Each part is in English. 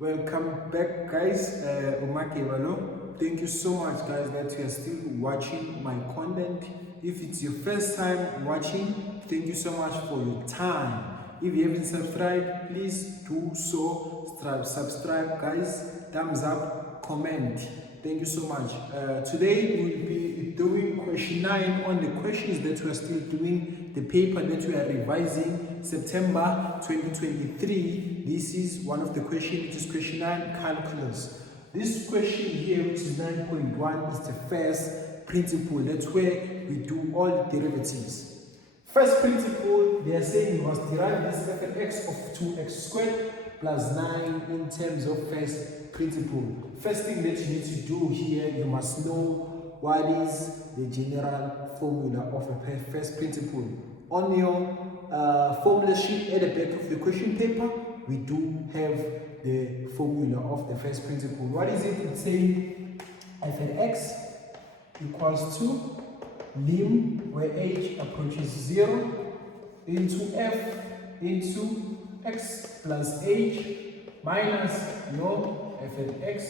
Welcome back, guys. Thank you so much, guys, that you are still watching my content. If it's your first time watching, thank you so much for your time. If you haven't subscribed, please do so. Subscribe, guys. Thumbs up, comment. Thank you so much. Today we will be doing question 9 on the questions that we are still doing, the paper that we are revising, September 2023. This is one of the questions, which is question 9, calculus. This question here, which is 9.1, is the first principle. That's where we do all the derivatives. First principle, they are saying you must derive this f of x of 2x squared plus 9 in terms of first principle. First thing that you need to do here, you must know what is the general formula of a first principle. On your formula sheet at the back of the question paper, we do have the formula of the first principle. What is it? It's saying f of x equals to lim, where h approaches 0, into f into x plus h minus log f of x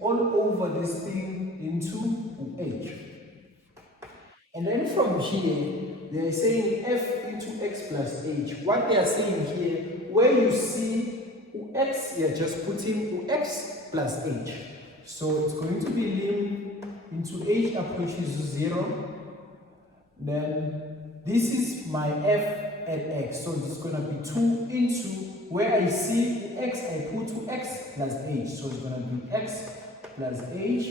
all over this thing into h. And then from here, they are saying f into x plus h. What they are saying here, where you see x, you are just putting x plus h. So it's going to be lim into h approaches 0. Then this is my f at x. So it's going to be 2 into, where I see x, I put 2x plus h. So it's going to be x plus h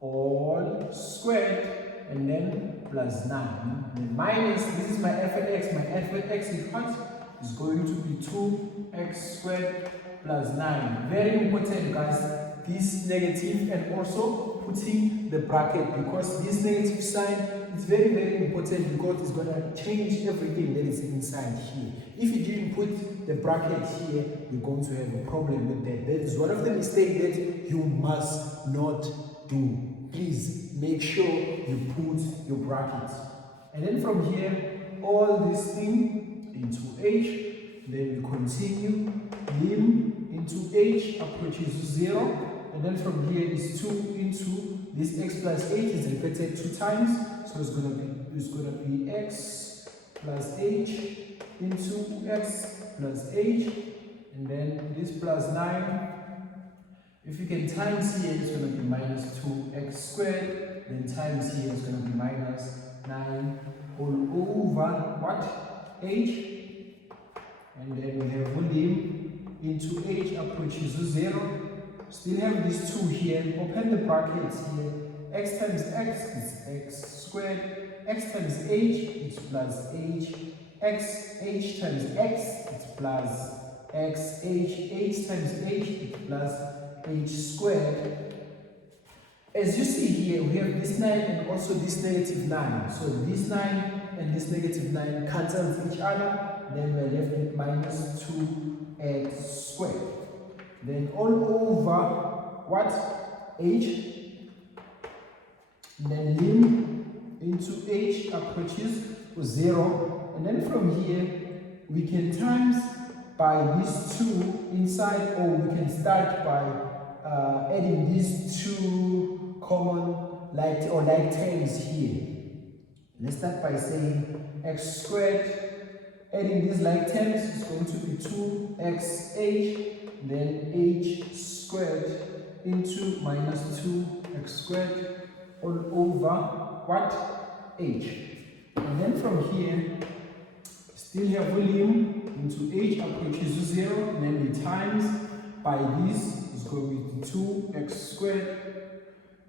all squared, and then plus 9. Then minus, this is my f at x. My f at x is what? Is going to be 2x squared plus 9. Very important, guys, this negative, and also putting the bracket, because this negative sign is very, very important, because it's going to change everything that is inside here. If you didn't put the bracket here, you're going to have a problem with that. That is one of the mistakes that you must not do. Please make sure you put your brackets. And then from here, all this thing into h, then we continue, lim into h approaches 0, and then from here is 2 into this x plus h is repeated 2 times, so it's gonna be x plus h into x plus h, and then this plus 9. If you can times here, it's going to be minus 2x squared, then times here is going to be minus 9 all over what? H. And then we have lim into h approaches 0. Still have these 2 here. Open the brackets here. X times x is x squared. X times h is plus h. H times x is plus x. H times h is plus h squared. As you see here, we have this 9 and also this negative 9. So this 9 and this negative 9 cancel each other. Then we're left with minus 2x squared. Then all over what? H. Then lim into h approaches 0. And then from here, we can times by these 2 inside, or we can start by adding these 2 common like terms here. Let's start by saying x squared. Adding these like terms is going to be 2xh, then h squared into minus 2x squared all over what? H. And then from here, still have volume into h approaches 0, and then we times by this is going to be 2x squared,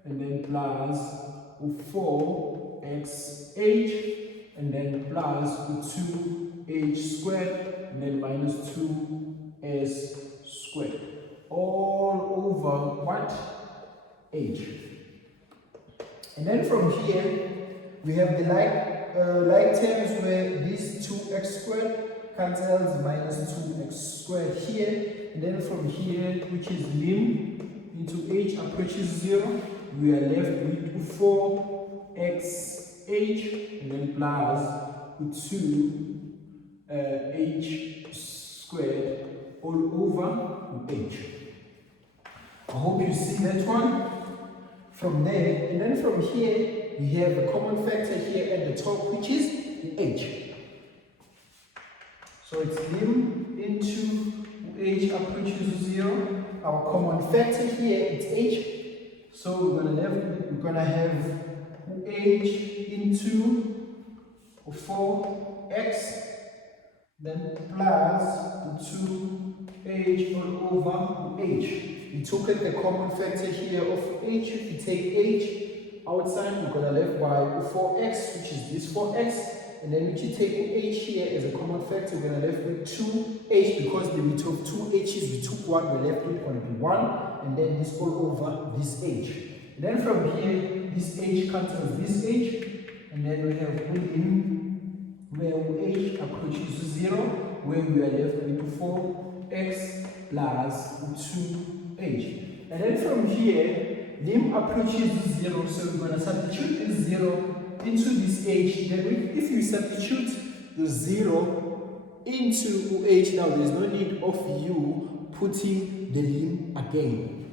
and then plus 4xh, and then plus 2h squared, and then minus 2s squared, all over what? H. And then from here, we have the like terms, where this 2x squared cancels minus 2x squared here. And then from here, which is lim into h approaches 0, we are left with 4xh, and then plus 2h squared all over h. I hope you see that one. From there, and then from here, we have a common factor here at the top, which is h. So it's lim into h approaches to 0. Our common factor here is h. So we're gonna have h into 4x, then plus 2h all over h. We took the common factor here of h. If you take h outside, we're gonna left by 4x, which is this 4x. And then if you take h here as a common factor, we're gonna left with 2h, because we took 2 h's, we took 1, we're left with gonna be 1, and then this all over this h. And then from here, this h cancels this h, and then we have within where h approaches to 0, where we are left with 4x plus 2h. And then from here, lim approaches to 0, so we're gonna substitute this 0 into this h. Then if you substitute the 0 into h, now there's no need of you putting the lim again.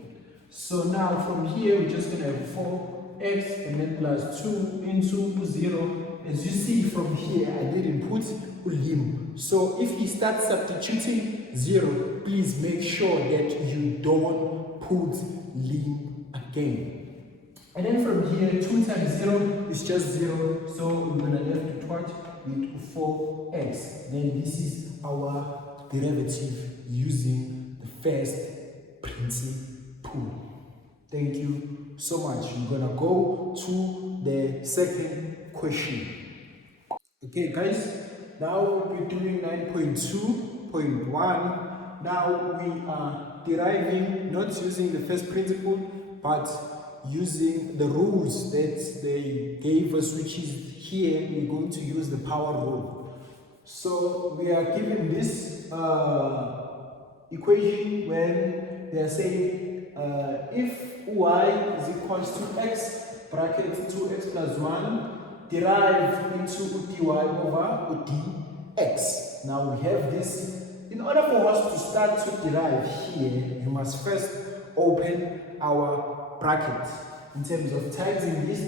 So now from here, we're just gonna have 4x and then plus 2 into 0. As you see from here, I didn't put lim. So if you start substituting 0, please make sure that you don't put lim again. And then from here, 2 times 0 is just 0. So we're gonna left with what? With 4x. Then this is our derivative using the first principle. Thank you so much. We're gonna go to the second question. Okay, guys. Now we're doing 9.2.1. Now we are deriving, not using the first principle, but using the rules that they gave us, which is here. We're going to use the power rule. So we are given this equation when they are saying if y is equals to x bracket 2x plus 1, derive into dy over dx. Now we have this. In order for us to start to derive here, you must first open our bracket in terms of times in this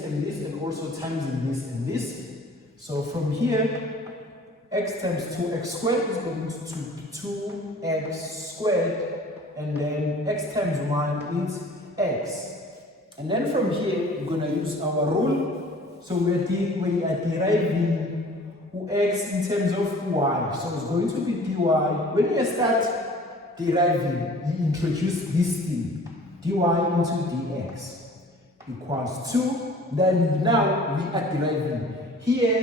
and also times in this and this. So from here, x times 2x squared is going to 2x squared, and then x times 1 is x. And then from here, we're going to use our rule. So we are deriving x in terms of y. So it's going to be dy. When you start deriving, you introduce this thing, dy into dx equals 2. Then now we are deriving. Here,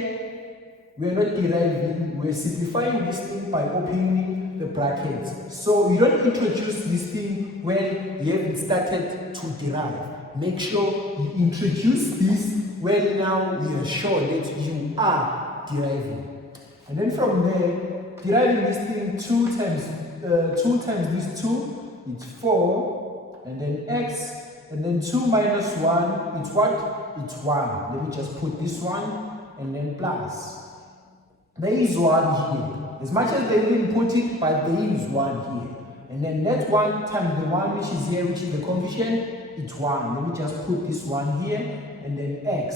we are not deriving, we're simplifying this thing by opening the brackets. So you don't introduce this thing when you haven't started to derive. Make sure you introduce this when now we are sure that you are deriving. And then from there, deriving this thing 2 times this 2, it's 4, and then x, and then 2 minus 1, it's what? It's 1. Let me just put this one, and then plus. There is 1 here. As much as they didn't put it, but there is 1 here. And then that 1 times the 1 which is here, which is the coefficient, it's 1. Let me just put this 1 here, and then x.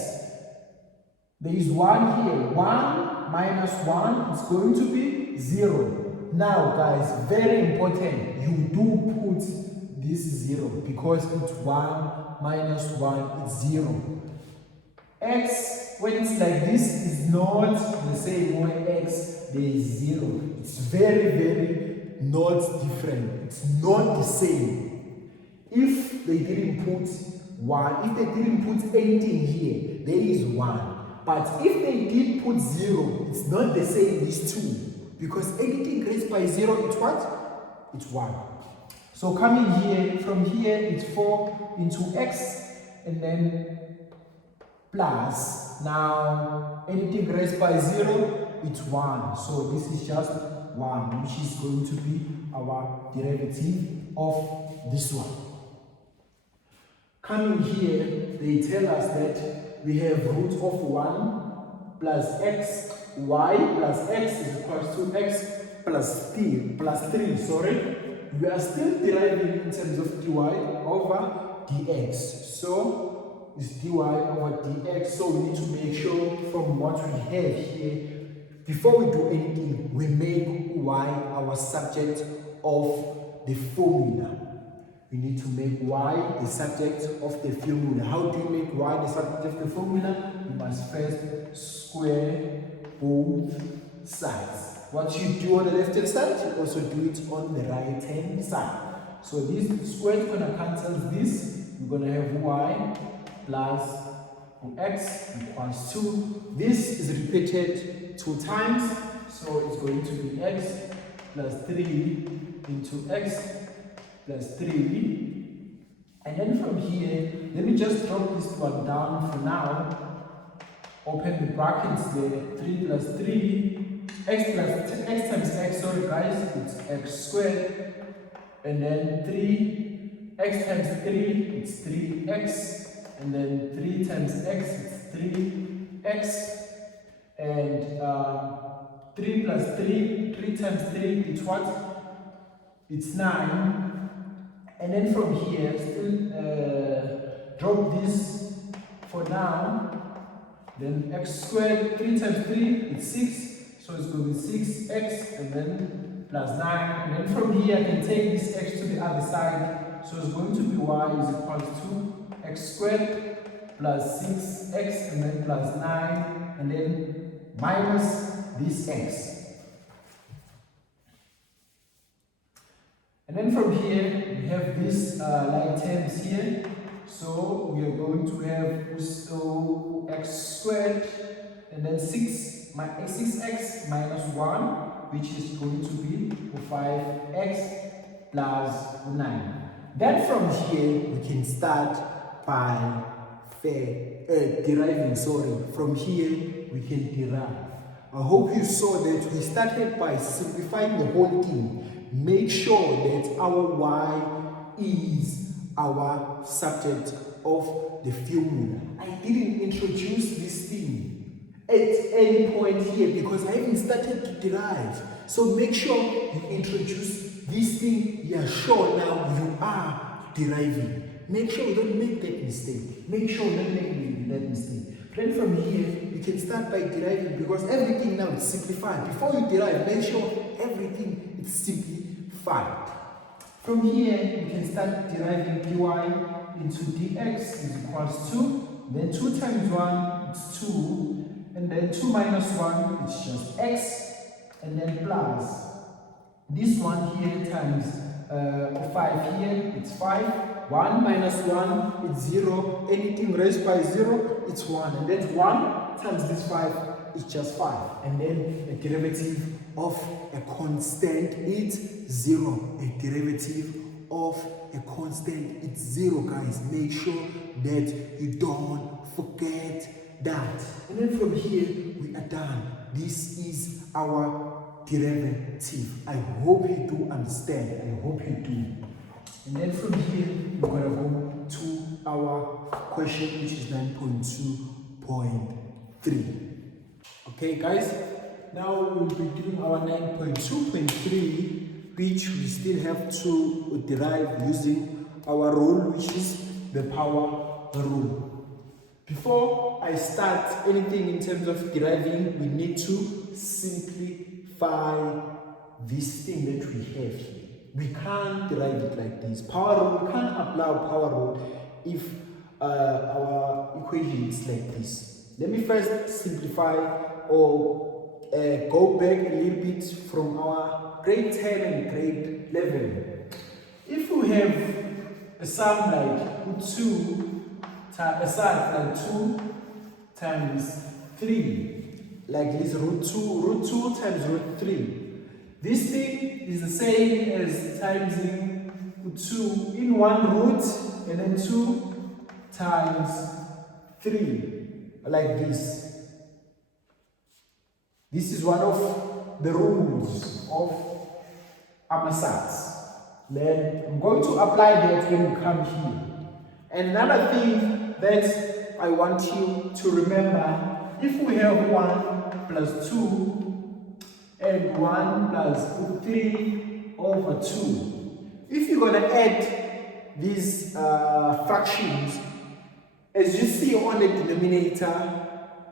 There is 1 here. 1 minus 1 is going to be 0. Now, guys, very important, you do put this 0 because it's 1 minus 1 is 0. X, when it's like this, is not the same way x, there is 0. It's very, very not different. It's not the same. If they didn't put 1, if they didn't put anything here, there is 1. But if they did put 0, it's not the same as 2. Because anything raised by 0, it's what? It's 1. So coming here, from here, it's 4 into x, and then plus. Now, anything raised by 0, it's 1. So this is just 1, which is going to be our derivative of this one. Coming here, they tell us that we have root of 1 plus x, y plus x is equal to x plus 3, sorry, we are still deriving in terms of dy over dx. So it's dy over dx. So we need to make sure from what we have here, before we do anything, we make y our subject of the formula. We need to make y the subject of the formula. How do you make y the subject of the formula? You must first square both sides. What you do on the left hand side, you also do it on the right hand side. So this square is going to cancel this. We're going to have y plus x equals 2. This is repeated 2 times. So it's going to be x plus 3 into x plus 3. And then from here, let me just drop this one down for now. Open the brackets there. 3 plus 3. X times x, sorry guys, it's x squared. And then 3. X times 3, it's 3x. And then 3 times x, it's 3x. And 3 plus 3, 3 times 3, it's what? It's 9. And then from here, still drop this for now. Then x squared, 3 times 3, it's 6. So it's going to be 6x and then plus 9. And then from here, I can take this x to the other side. So it's going to be y is equal to x squared plus 6x and then plus 9. And then minus this x. And then from here, we have this like terms here. So we are going to have x squared and then 6x minus 1, which is going to be 5x plus 9. Then from here, we can start by deriving, From here, we can derive. I hope you saw that we started by simplifying the whole thing. Make sure that our y is our subject of the formula. I didn't introduce this thing at any point here because I haven't started to derive. So make sure you introduce this thing. You are sure now you are deriving. Make sure you don't make that mistake. Make sure you don't make that mistake. Then from here, you can start by deriving because everything now is simplified. Before you derive, make sure everything is simplified. From here, you can start deriving dy into dx is equals to, then 2 times 1, it's 2. And then 2 minus 1, it's just x, and then plus this one here times 5 here, it's 5. 1 minus 1, it's 0. Anything raised by 0, it's 1. And then 1 times this 5 is just 5. And then a derivative of a constant, it's 0. A derivative of a constant, it's 0, guys. Make sure that you don't forget that. And then from here, we are done. This is our derivative. I hope you do understand. I hope you do. And then from here, we're going to go to our question, which is 9.2.3. Okay, guys. Now we'll be doing our 9.2.3, which we still have to derive using our rule, which is the power rule. Before I start anything in terms of deriving, we need to simplify this thing that we have here. We can't derive it like this. Power rule, we can't apply power rule if our equation is like this. Let me first simplify or go back a little bit from our grade 10 and grade 11. If we have a sum like 2 times 3, like this, root 2 times root 3. This thing is the same as times 2 in one root, and then 2 times 3, like this. This is one of the rules of Amasats. Then I'm going to apply that when we come here. And another thing that I want you to remember, if we have 1 plus 2 and 1 plus root 3 over 2. If you're going to add these fractions, as you see on the denominator,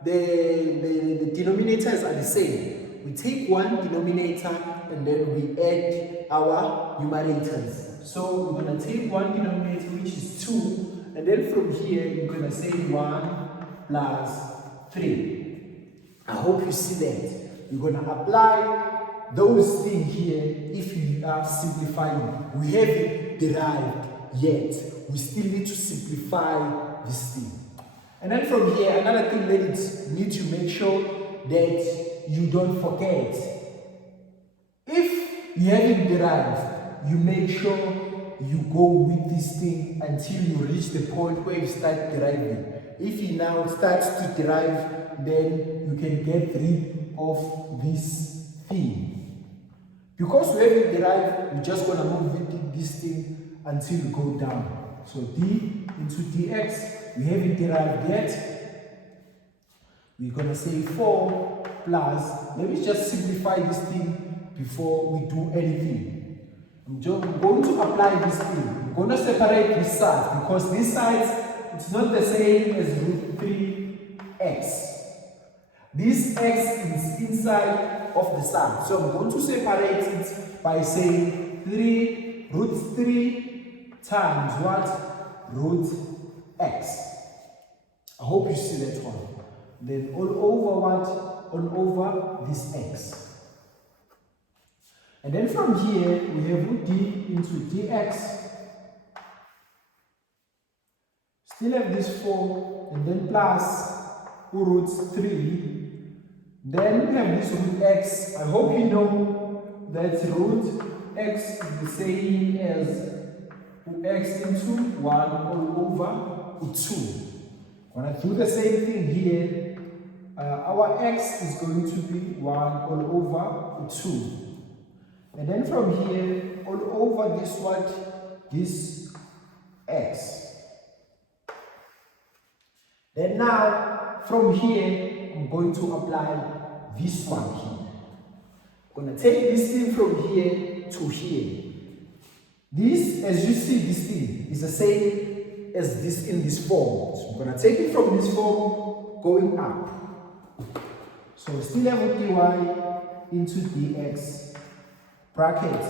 the denominators are the same. We take one denominator and then we add our numerators. So we're going to take one denominator, which is 2, and then from here you're going to say 1 plus 3. I hope you see that. You're going to apply those things here if you are simplifying. We haven't derived yet. We still need to simplify this thing. And then from here, another thing that you need to make sure that you don't forget. If you haven't derived, you make sure you go with this thing until you reach the point where you start deriving. If you now start to derive, then you can get rid of this thing. Because we haven't derived, we're just going to move with this thing until we go down. So d into dx, we haven't derived yet. We're going to say 4 plus, let me just simplify this thing before we do anything. I'm going to apply this thing. We're going to separate this side because this side, it's not the same as root 3x. This x is inside of the side. So I'm going to separate it by saying root 3 times what? Root x. I hope you see that one. Then all over what? All over this x. And then from here, we have root d into dx. Still have this 4, and then plus root 3. Then we have this root x. I hope you know that root x is the same as x into 1 all over 2. When I do the same thing here, our x is going to be 1 all over 2. And then from here, all over this what? This x. Then now, from here, I'm going to apply this one here. I'm going to take this thing from here to here. This, as you see, this thing is the same as this in this form. So I'm going to take it from this form, going up. So still have dy into dx, bracket.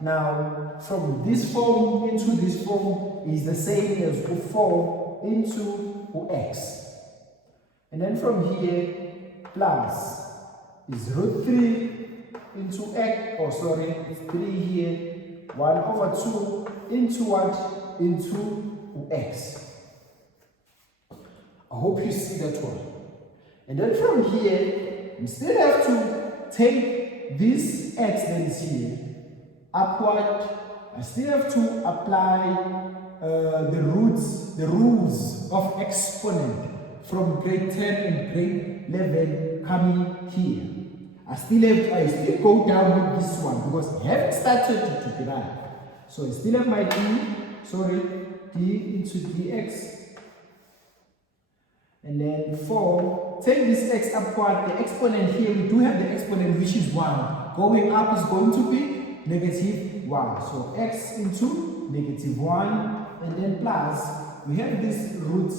Now, from this form into this form is the same as 4 into x. And then from here, plus is root 3 into x, it's 3 here, 1 over 2 into what? Into x. I hope you see that one. And then from here, we still have to take this x that is here, upward. I still have to apply the rules of exponent from grade 10 and grade 11 coming here. I still go down with this one because I haven't started to derive. So I still have my d into dx. And then 4, take this x upward, the exponent here, we do have the exponent which is 1. Going up is going to be negative 1. So x into negative 1, and then plus, we have this root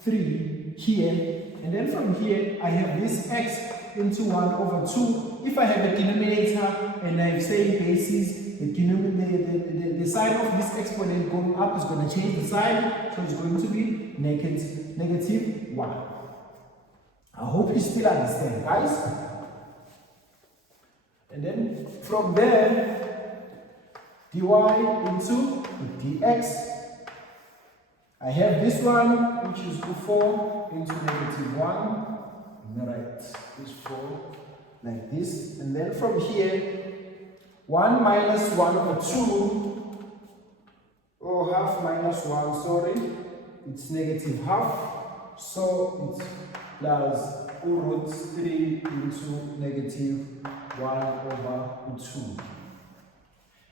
3 here, and then from here, I have this x into 1 over 2. If I have a denominator and I have same basis, the sign of this exponent going up is going to change the sign, so it's going to be negative 1. I hope you still understand, guys. And then from there, dy into dx. I have this one, which is 4 into negative 1. Right, this 4 like this. And then from here, 1 minus 1 over 2, or half minus 1, sorry, it's negative half. So it's plus root 3 into negative 1 over 2.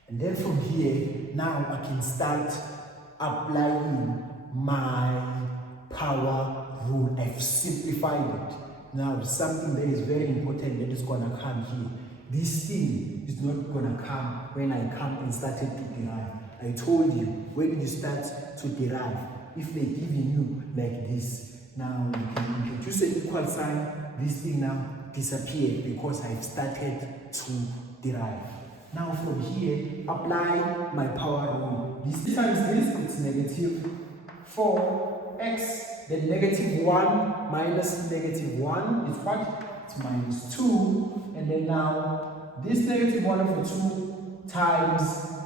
And then from here, now I can start applying my power rule. I've simplified it. Now something that is very important that is going to come here. this thing is not gonna come when I come and started to derive. I told you, when you start to derive, if they're giving you like this, now you can introduce an equal sign, this thing now disappeared because I've started to derive. Now from here, apply my power rule. This times this, it's negative 4x, then negative 1 minus negative 1 is what? It's minus 2, and then now this negative 1 over 2 times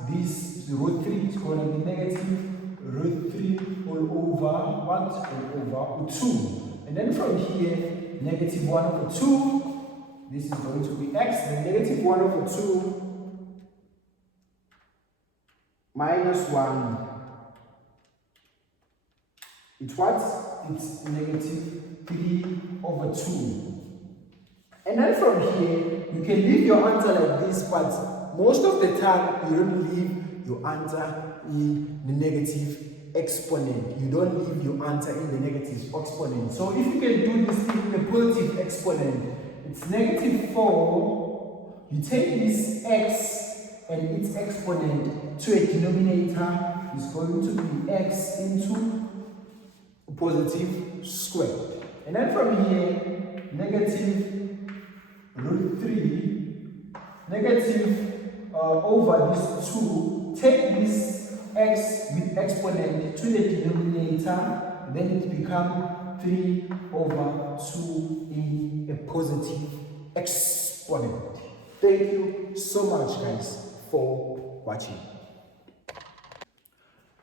this root 3 is going to be negative root 3 all over what? All over 2. And then from here, negative 1 over 2, this is going to be x, then negative 1 over 2 minus 1. It's what? It's negative 3 over 2. And then from here, you can leave your answer like this, but most of the time, you don't leave your answer in the negative exponent. You don't leave your answer in the negative exponent. So if you can do this thing in the positive exponent, it's negative 4. You take this x and its exponent to a denominator is going to be x into positive squared. And then from here, negative root 3, negative over this 2, take this x with exponent to the denominator, then it becomes 3 over 2 in a positive exponent. Thank you so much, guys, for watching.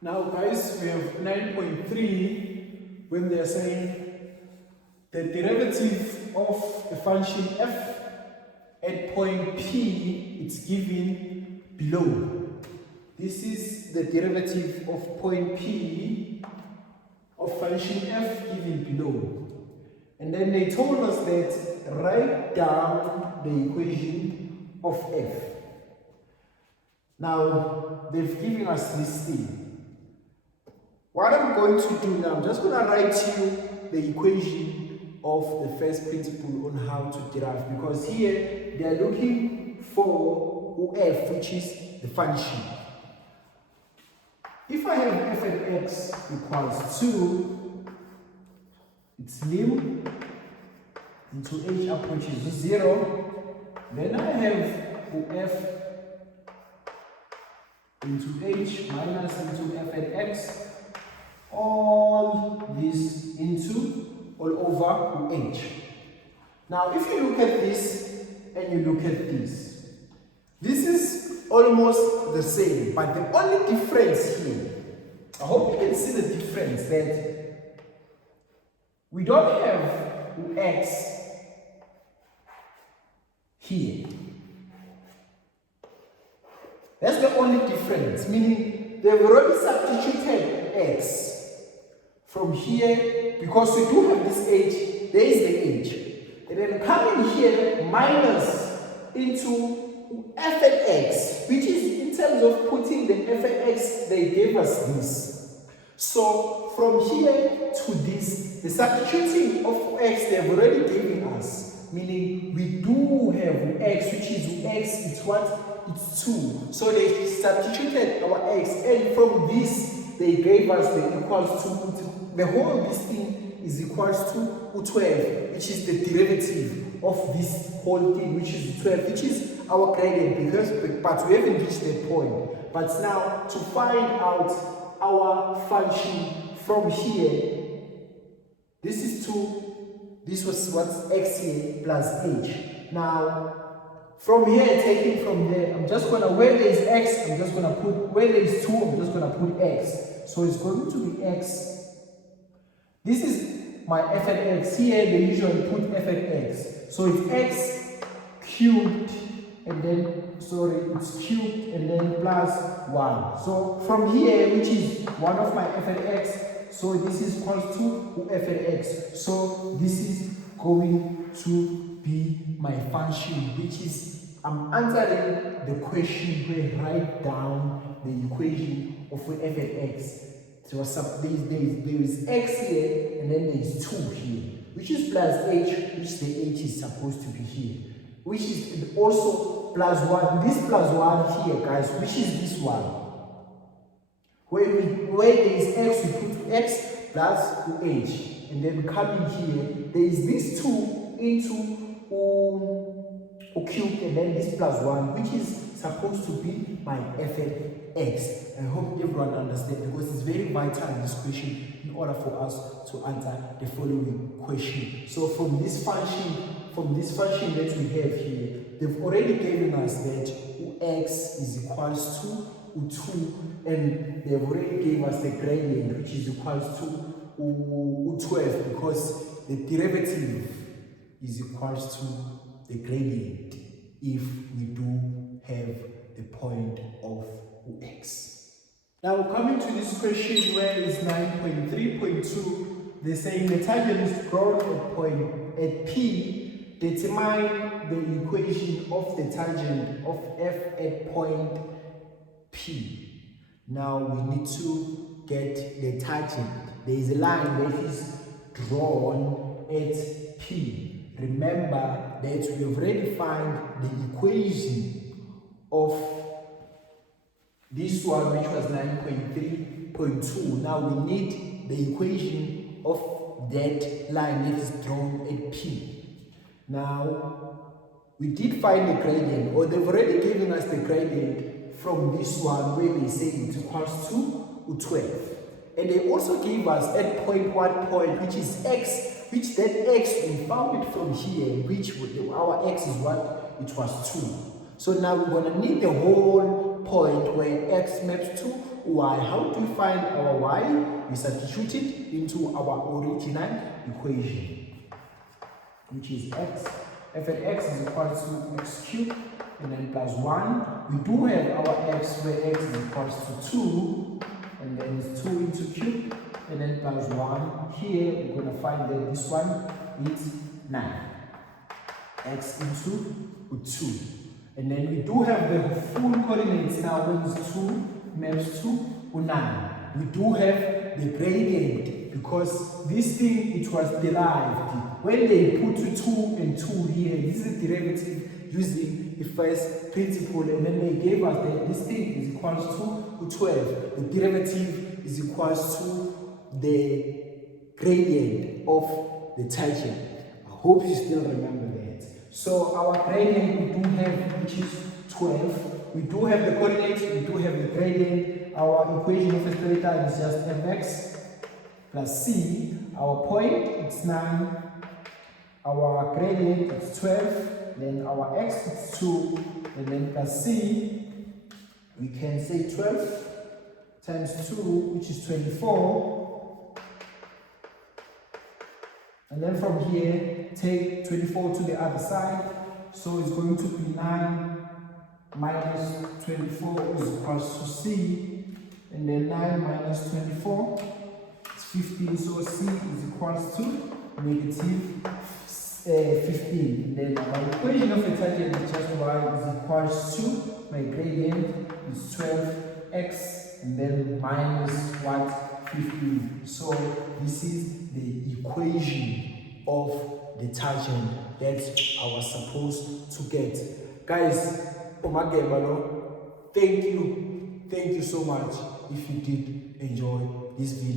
Now, guys, we have 9.3 when they're saying the derivative of a function f at point P, it's given below. This is the derivative of point P of function f given below. And then they told us that write down the equation of f. Now, they've given us this thing. What I'm going to do now, I'm just going to write you the equation of the first principle on how to derive, because here they are looking for f, which is the function. If I have f of x equals 2, it's lim into h approaches 0, then I have f into h minus into f at x, all this into all over h. Now if you look at this and you look at this, this is almost the same, but the only difference here, I hope you can see the difference, that we don't have x here. That's the only difference, meaning they've already substituted x from here, because we do have this h, there is the h. And then coming here, minus into f at x, which is in terms of putting the f at x, they gave us this. So from here to this, the substituting of x they have already given us, meaning we do have x, which is x, it's what? It's 2. So they substituted our x, and from this they gave us the equals to, the whole this thing is equals to 12, which is the derivative of this whole thing, which is 12, which is our gradient, because but we haven't reached that point. But now to find out our function from here, this is 2, this was what's x here plus h. Now from here, taking from there, I'm just gonna, where there is x, I'm just gonna put, where there is 2, I'm just gonna put x. So it's going to be x. This is my f at x. Here they usually put f at x. So it's x cubed, and then, sorry, it's cubed and then plus 1. So from here, which is 1 of my f at x, so this is equals to f at x. So this is going to be my function, which is, I'm answering the question where I write down the equation of f at x. So there is x here, and then there is 2 here, which is plus h, which the h is supposed to be here. which is also plus 1. This plus 1 here, guys, which is this one. Where there is x, we put x plus h. And then coming here, there is this 2 into cubed, and then this plus 1, which is supposed to be my f at x. I hope everyone understands, because it's very vital in this question in order for us to answer the following question. So from this function that we have here, they've already given us that x is equals to 2, and they've already gave us the gradient, which is equals to 12, because the derivative is equals to the gradient if we do have the point of x. Now coming to this question where it's 9.3.2, they're saying the tangent is drawn at P, determine the equation of the tangent of f at point P. Now we need to get the tangent. There is a line that is drawn at P. Remember that we have already found the equation of this one, which was 9.3.2. Now we need the equation of that line that is drawn at P. Now we did find the gradient, or they've already given us the gradient from this one where they say it equals to 12. And they also gave us at point 1 point, which is x, which that x we found it from here, which our x is what? It was 2. So now we're going to need the whole point where x maps to y. How do we find our y? We substitute it into our original equation, which is x. F at x is equal to x cubed and then plus 1. We do have our x where x is equals to 2, and then it's 2 into cube, and then plus 1. Here we're going to find that this one is 9. X into 2. And then we do have the full coordinates now when it's 2 maps to 9. We do have the gradient, because this thing, it was derived. When they put 2 and 2 here, this is the derivative using the first principle, and then they gave us that this thing is equals to 12. The derivative is equals to the gradient of the tangent. I hope you still remember that. So our gradient we do have, which is 12. We do have the coordinates, we do have the gradient. Our equation of a straight line is just mx plus c. Our point, it's 9. Our gradient is 12. Then our x is 2. And then plus c, we can say 12 times 2, which is 24. And then from here, take 24 to the other side. So it's going to be 9 minus 24 is equals to c. And then 9 minus 24 is 15. So c is equals to negative 15. And then my equation of the tangent is just y is equals to my gradient is 12x. And then minus what? 15. So this is the equation of the tangent that I was supposed to get. Guys, thank you so much if you did enjoy this video.